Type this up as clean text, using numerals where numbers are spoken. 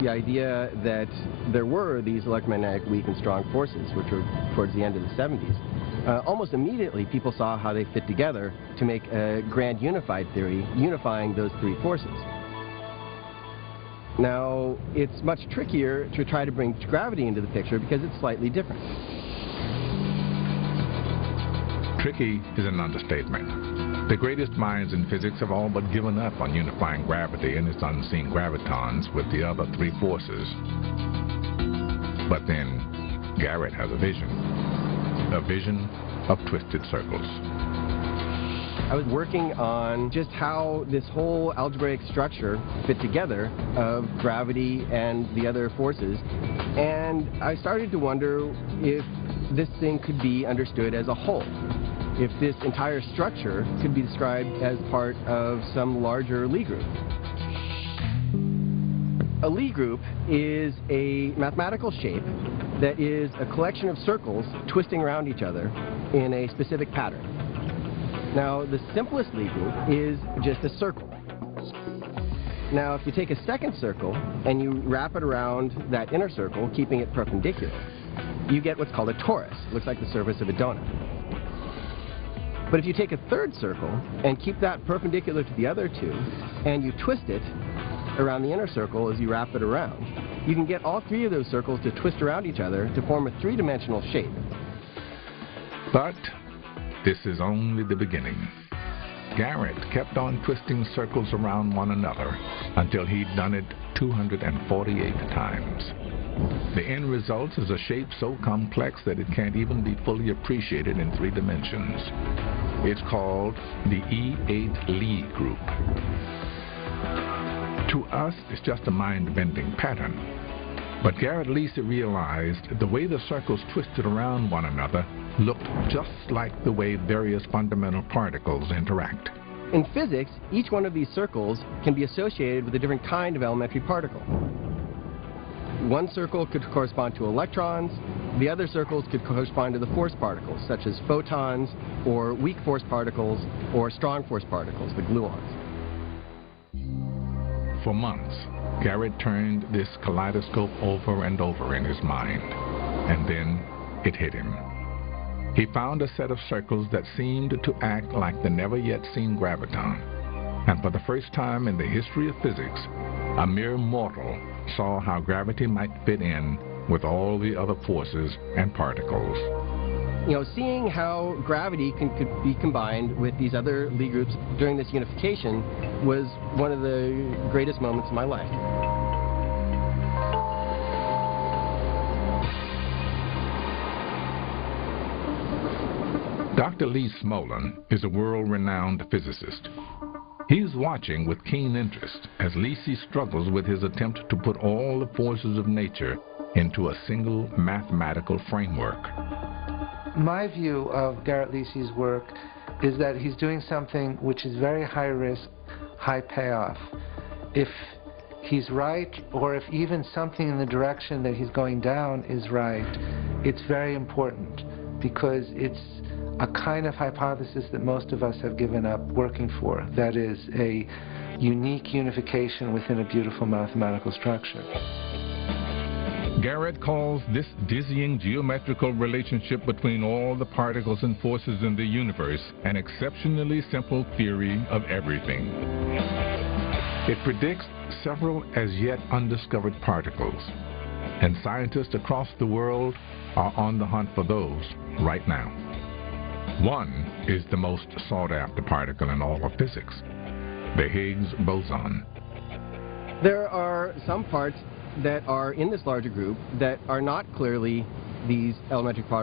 The idea that there were these electromagnetic weak and strong forces, which were towards the end of the 70s, almost immediately people saw how they fit together to make a grand unified theory, unifying those three forces. Now, it's much trickier to try to bring gravity into the picture because it's slightly different. Tricky is an understatement. The greatest minds in physics have all but given up on unifying gravity and its unseen gravitons with the other three forces. But then, Garrett has a vision of twisted circles. I was working on just how this whole algebraic structure fit together of gravity and the other forces, and I started to wonder if this thing could be understood as a whole. If this entire structure could be described as part of some larger Lie group. A Lie group is a mathematical shape that is a collection of circles twisting around each other in a specific pattern. Now, the simplest Lie group is just a circle. Now, if you take a second circle and you wrap it around that inner circle, keeping it perpendicular, you get what's called a torus. It looks like the surface of a donut. But if you take a third circle and keep that perpendicular to the other two, and you twist it around the inner circle as you wrap it around, you can get all three of those circles to twist around each other to form a three-dimensional shape. But this is only the beginning. Garrett kept on twisting circles around one another until he'd done it 248 times. The end result is a shape so complex that it can't even be fully appreciated in 3 dimensions. It's called the E8 Lie group. To us, it's just a mind-bending pattern. But Garrett Lisi realized the way the circles twisted around one another looked just like the way various fundamental particles interact. In physics, each one of these circles can be associated with a different kind of elementary particle. One circle could correspond to electrons, the other circles could correspond to the force particles, such as photons, or weak force particles, or strong force particles, the gluons. For months, Garrett turned this kaleidoscope over and over in his mind, and then it hit him. He found a set of circles that seemed to act like the never-yet-seen graviton, and for the first time in the history of physics, a mere mortal saw how gravity might fit in with all the other forces and particles. You know, seeing how gravity could be combined with these other Lie groups during this unification was one of the greatest moments of my life. Dr. Lee Smolin is a world-renowned physicist. He's watching with keen interest as Lisi struggles with his attempt to put all the forces of nature into a single mathematical framework. My view of Garrett Lisi's work is that he's doing something which is very high risk, high payoff. If he's right, or if even something in the direction that he's going down is right, it's very important because it's a kind of hypothesis that most of us have given up working for. That is, a unique unification within a beautiful mathematical structure. Garrett calls this dizzying geometrical relationship between all the particles and forces in the universe an exceptionally simple theory of everything. It predicts several as yet undiscovered particles, and scientists across the world are on the hunt for those right now. One is the most sought-after particle in all of physics, the Higgs boson. There are some parts that are in this larger group that are not clearly these elementary particles.